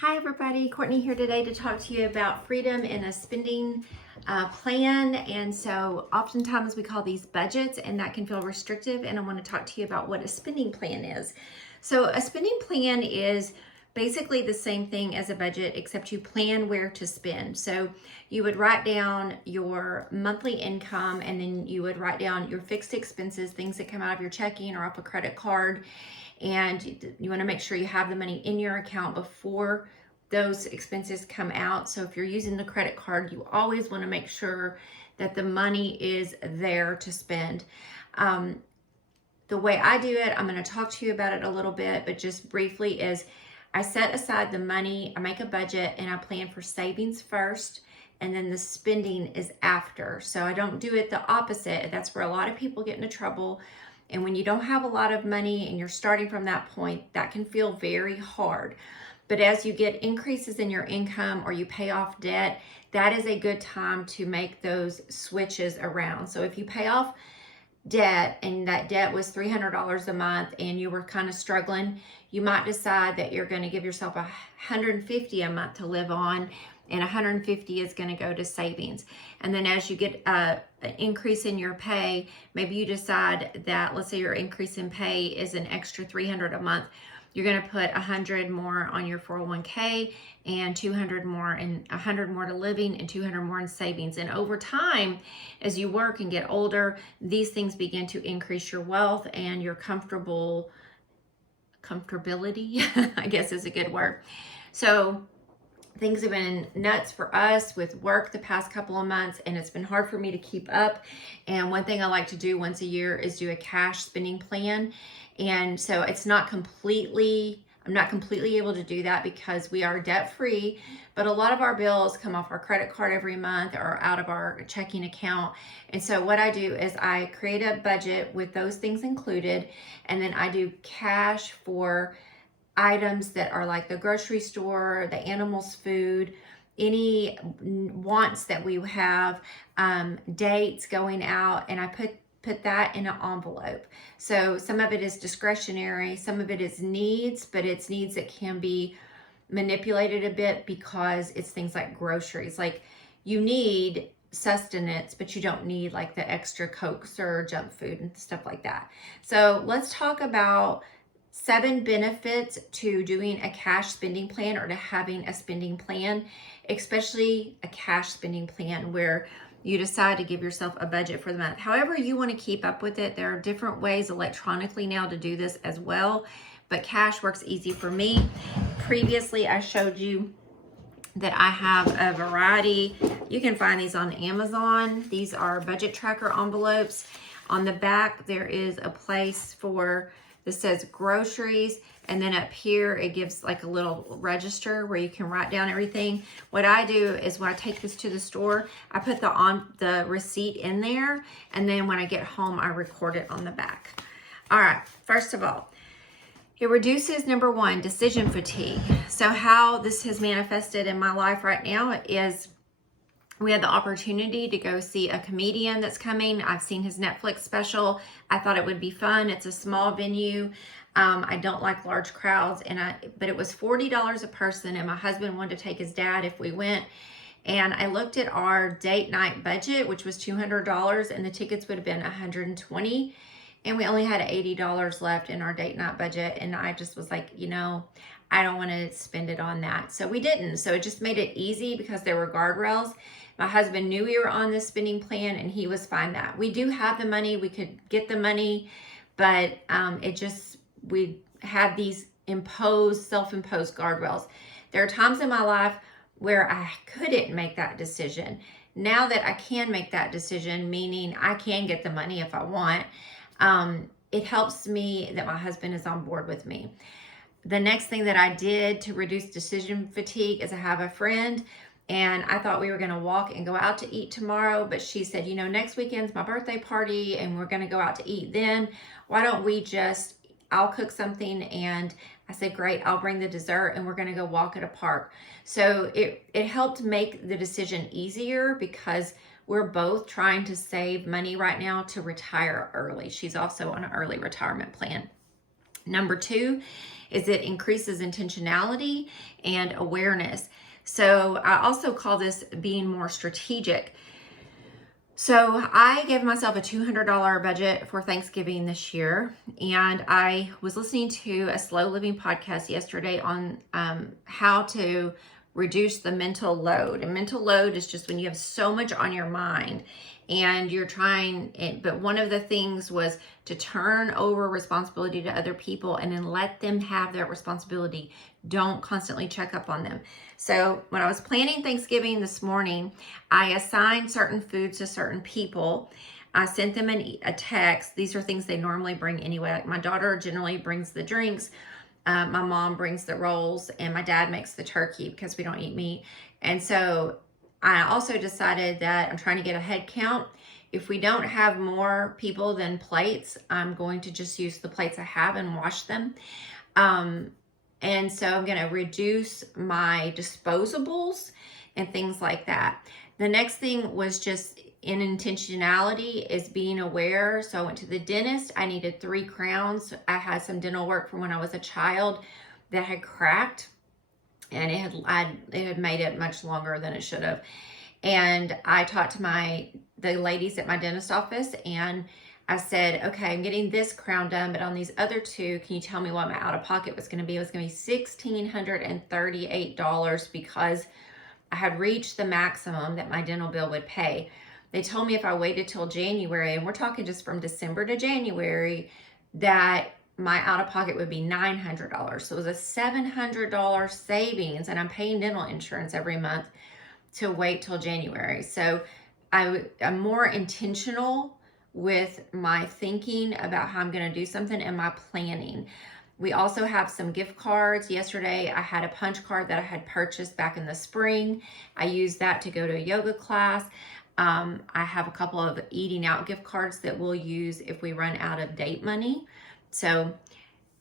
Hi everybody, Courtney here today to talk to you about freedom in a spending plan. And so oftentimes we call these budgets and that can feel restrictive, and I want to talk to you about what a spending plan is. So a spending plan is basically the same thing as a budget, except you plan where to spend. So you would write down your monthly income, and then you would write down your fixed expenses, things that come out of your checking or off a credit card. And you want to make sure you have the money in your account before those expenses come out. So if you're using the credit card, you always want to make sure that the money is there to spend. The way I do it, I'm going to talk to you about it a little bit, but just briefly, is I set aside the money, I make a budget, and I plan for savings first, and then the spending is after. So I don't do it the opposite. That's where a lot of people get into trouble. And when you don't have a lot of money and you're starting from that point, that can feel very hard. But as you get increases in your income or you pay off debt, that is a good time to make those switches around. So if you pay off debt and that debt was $300 a month and you were kind of struggling, you might decide that you're going to give yourself $150 a month to live on, and $150 is going to go to savings. And then as you get an increase in your pay, maybe you decide that, let's say your increase in pay is an extra $300 a month. You're going to put $100 more on your 401k and $200 more, and $100 more to living and $200 more in savings. And over time, as you work and get older, these things begin to increase your wealth and your comfortability, I guess is a good word. So things have been nuts for us with work the past couple of months, and it's been hard for me to keep up. And one thing I like to do once a year is do a cash spending plan. And so I'm not completely able to do that because we are debt free, but a lot of our bills come off our credit card every month or out of our checking account. And so what I do is I create a budget with those things included, and then I do cash for items that are like the grocery store, the animals' food, any wants that we have, dates going out, and I put that in an envelope. So some of it is discretionary, some of it is needs, but it's needs that can be manipulated a bit because it's things like groceries. Like you need sustenance, but you don't need like the extra Cokes or junk food and stuff like that. So let's talk about 7 benefits to doing a cash spending plan, or to having a spending plan, especially a cash spending plan where you decide to give yourself a budget for the month. However you want to keep up with it, there are different ways electronically now to do this as well, but cash works easy for me. Previously, I showed you that I have a variety. You can find these on Amazon. These are budget tracker envelopes. On the back, there is a place for this says groceries, and then up here it gives like a little register where you can write down everything. What I do is when I take this to the store, I put the receipt in there, and then when I get home I record it on the back. All right, first of all, it reduces, number one, decision fatigue. So how this has manifested in my life right now is we had the opportunity to go see a comedian that's coming. I've seen his Netflix special. I thought it would be fun. It's a small venue. I don't like large crowds, but it was $40 a person, and my husband wanted to take his dad if we went. And I looked at our date night budget, which was $200, and the tickets would have been $120. And we only had $80 left in our date night budget. And I just was like, I don't want to spend it on that. So we didn't. So it just made it easy because there were guardrails. My husband knew we were on this spending plan, and he was fine that. We do have the money. We could get the money, but we had these self-imposed guardrails. There are times in my life where I couldn't make that decision. Now that I can make that decision, meaning I can get the money if I want, it helps me that my husband is on board with me. The next thing that I did to reduce decision fatigue is I have a friend, and I thought we were going to walk and go out to eat tomorrow, but she said, next weekend's my birthday party and we're going to go out to eat then. Why don't we I'll cook something, and I said, great, I'll bring the dessert, and we're going to go walk at a park. So it helped make the decision easier because we're both trying to save money right now to retire early. She's also on an early retirement plan. Number 2 is it increases intentionality and awareness. So I also call this being more strategic. So I gave myself a $200 budget for Thanksgiving this year, and I was listening to a slow living podcast yesterday on how to reduce the mental load. And mental load is just when you have so much on your mind and you're trying it. But one of the things was to turn over responsibility to other people and then let them have that responsibility. Don't constantly check up on them. So when I was planning Thanksgiving this morning, I assigned certain foods to certain people. I sent them a text. These are things they normally bring anyway. Like my daughter generally brings the drinks. My mom brings the rolls, and my dad makes the turkey because we don't eat meat. And so I also decided that I'm trying to get a head count. If we don't have more people than plates, I'm going to just use the plates I have and wash them. And so I'm going to reduce my disposables and things like that. The next thing was just in intentionality is being aware. So I went to the dentist. I needed 3 crowns. I had some dental work from when I was a child that had cracked, and it had made it much longer than it should have. And I talked to the ladies at my dentist office, and I said, okay, I'm getting this crown done, but on these other 2, can you tell me what my out-of-pocket was going to be? It was going to be $1,638 because I had reached the maximum that my dental bill would pay. They told me if I waited till January, and we're talking just from December to January, that my out-of-pocket would be $900. So it was a $700 savings, and I'm paying dental insurance every month to wait till January. So I'm more intentional with my thinking about how I'm going to do something and my planning. We also have some gift cards. Yesterday, I had a punch card that I had purchased back in the spring. I used that to go to a yoga class. I have a couple of eating out gift cards that we'll use if we run out of date money. So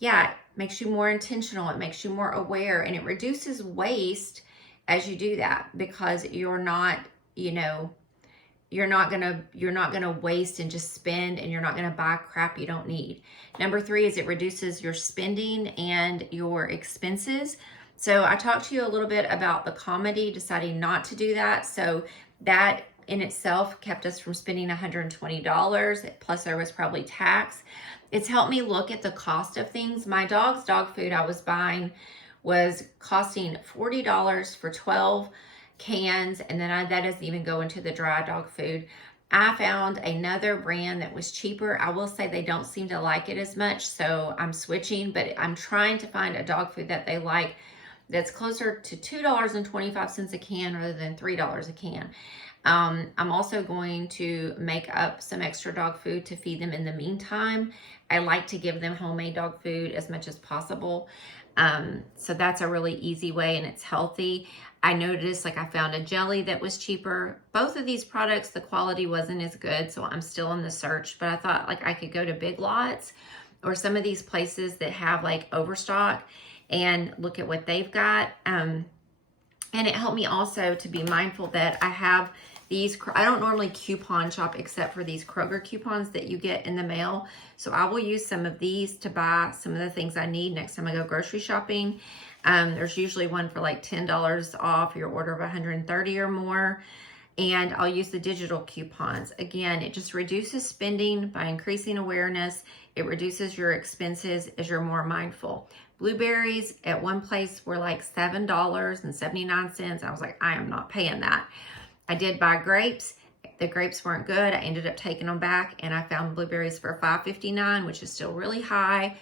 yeah, it makes you more intentional. It makes you more aware, and it reduces waste as you do that, because you're not gonna waste and just spend, and you're not gonna buy crap you don't need. Number 3 is it reduces your spending and your expenses. So I talked to you a little bit about the comedy, deciding not to do that. So that in itself kept us from spending $120, plus there was probably tax. It's helped me look at the cost of things. My dog's dog food I was buying was costing $40 for 12 cans, and then that doesn't even go into the dry dog food. I found another brand that was cheaper. I will say they don't seem to like it as much, so I'm switching, but I'm trying to find a dog food that they like that's closer to $2.25 a can rather than $3 a can. I'm also going to make up some extra dog food to feed them in the meantime. I like to give them homemade dog food as much as possible. So that's a really easy way, and it's healthy. I noticed I found a jelly that was cheaper. Both of these products, the quality wasn't as good, so I'm still in the search, but I thought I could go to Big Lots or some of these places that have Overstock and look at what they've got. And it helped me also to be mindful that I have these. I don't normally coupon shop except for these Kroger coupons that you get in the mail. So I will use some of these to buy some of the things I need next time I go grocery shopping. There's usually one for $10 off your order of 130 or more. And I'll use the digital coupons. Again, it just reduces spending by increasing awareness. It reduces your expenses as you're more mindful. Blueberries at one place were $7.79. I was like, I am not paying that. I did buy grapes. The grapes weren't good. I ended up taking them back, and I found blueberries for $5.59, which is still really high.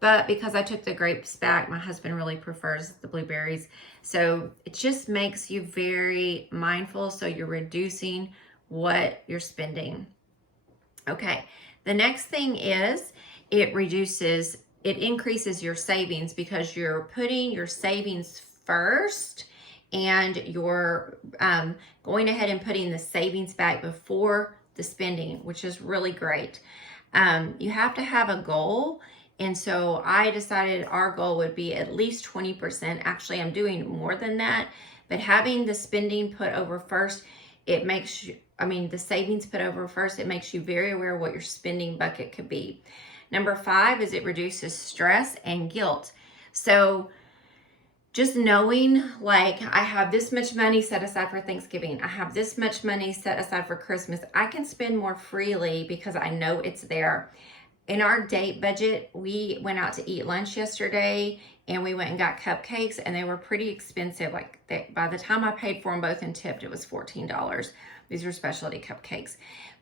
But because I took the grapes back, my husband really prefers the blueberries. So it just makes you very mindful. So you're reducing what you're spending. Okay. The next thing is it increases your savings, because you're putting your savings first, and you're going ahead and putting the savings back before the spending, which is really great. You have to have a goal. And so I decided our goal would be at least 20%. Actually, I'm doing more than that, but having the spending put over first, it makes you, the savings put over first, it makes you very aware of what your spending bucket could be. Number 5 is it reduces stress and guilt. So just knowing, like, I have this much money set aside for Thanksgiving, I have this much money set aside for Christmas, I can spend more freely because I know it's there. In our date budget, we went out to eat lunch yesterday, and we went and got cupcakes, and they were pretty expensive. Like, by the time I paid for them both and tipped, it was $14. These were specialty cupcakes.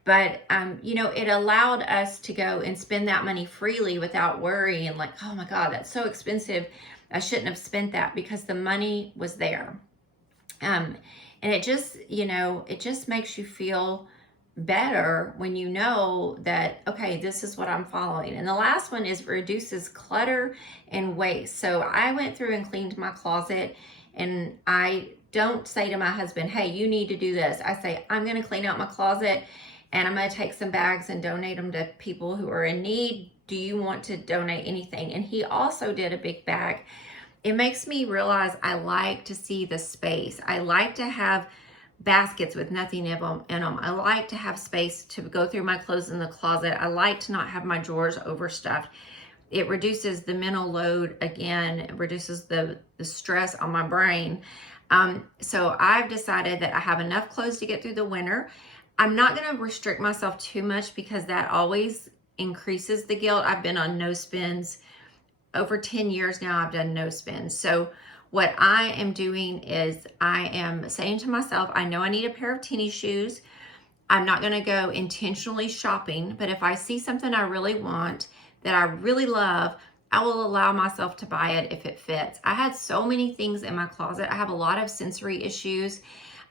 But, you know, it allowed us to go and spend that money freely without worrying, like, oh my God, that's so expensive. I shouldn't have spent that, because the money was there. And it just, you know, it just makes you feel better when you know that, okay, this is what I'm following. And the last one is reduces clutter and waste. So I went through and cleaned my closet, and I don't say to my husband, hey, you need to do this. I say, I'm going to clean out my closet, and I'm going to take some bags and donate them to people who are in need. Do you want to donate anything? And he also did a big bag. It makes me realize I like to see the space. I like to have baskets with nothing in them. I like to have space to go through my clothes in the closet. I like to not have my drawers overstuffed. It reduces the mental load again. It reduces the stress on my brain. So I've decided that I have enough clothes to get through the winter. I'm not going to restrict myself too much, because that always increases the guilt. I've been on no spends. Over 10 years now, I've done no spends. So what I am doing is I am saying to myself, I know I need a pair of tennis shoes. I'm not going to go intentionally shopping, but if I see something I really want, that I really love, I will allow myself to buy it if it fits. I had so many things in my closet. I have a lot of sensory issues.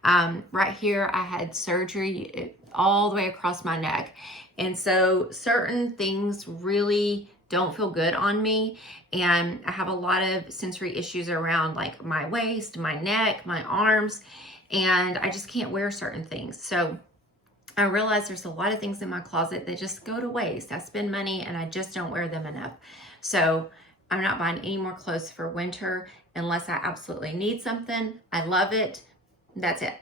Right here, I had surgery all the way across my neck. And so certain things really don't feel good on me. And I have a lot of sensory issues around, like, my waist, my neck, my arms, and I just can't wear certain things. So I realize there's a lot of things in my closet that just go to waste. I spend money and I just don't wear them enough. So I'm not buying any more clothes for winter unless I absolutely need something. I love it. That's it.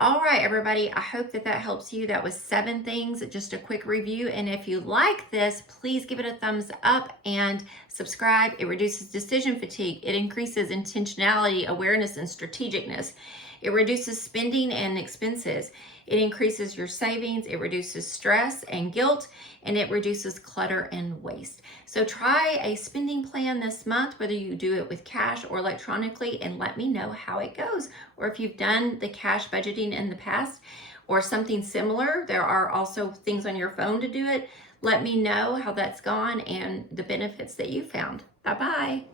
All right, everybody, I hope that helps you. That was 7 things, just a quick review. And if you like this, please give it a thumbs up and subscribe. It reduces decision fatigue. It increases intentionality, awareness, and strategicness. It reduces spending and expenses. It increases your savings. It reduces stress and guilt, and it reduces clutter and waste. So try a spending plan this month, whether you do it with cash or electronically, and let me know how it goes. Or if you've done the cash budgeting in the past or something similar, there are also things on your phone to do it. Let me know how that's gone and the benefits that you found. Bye-bye.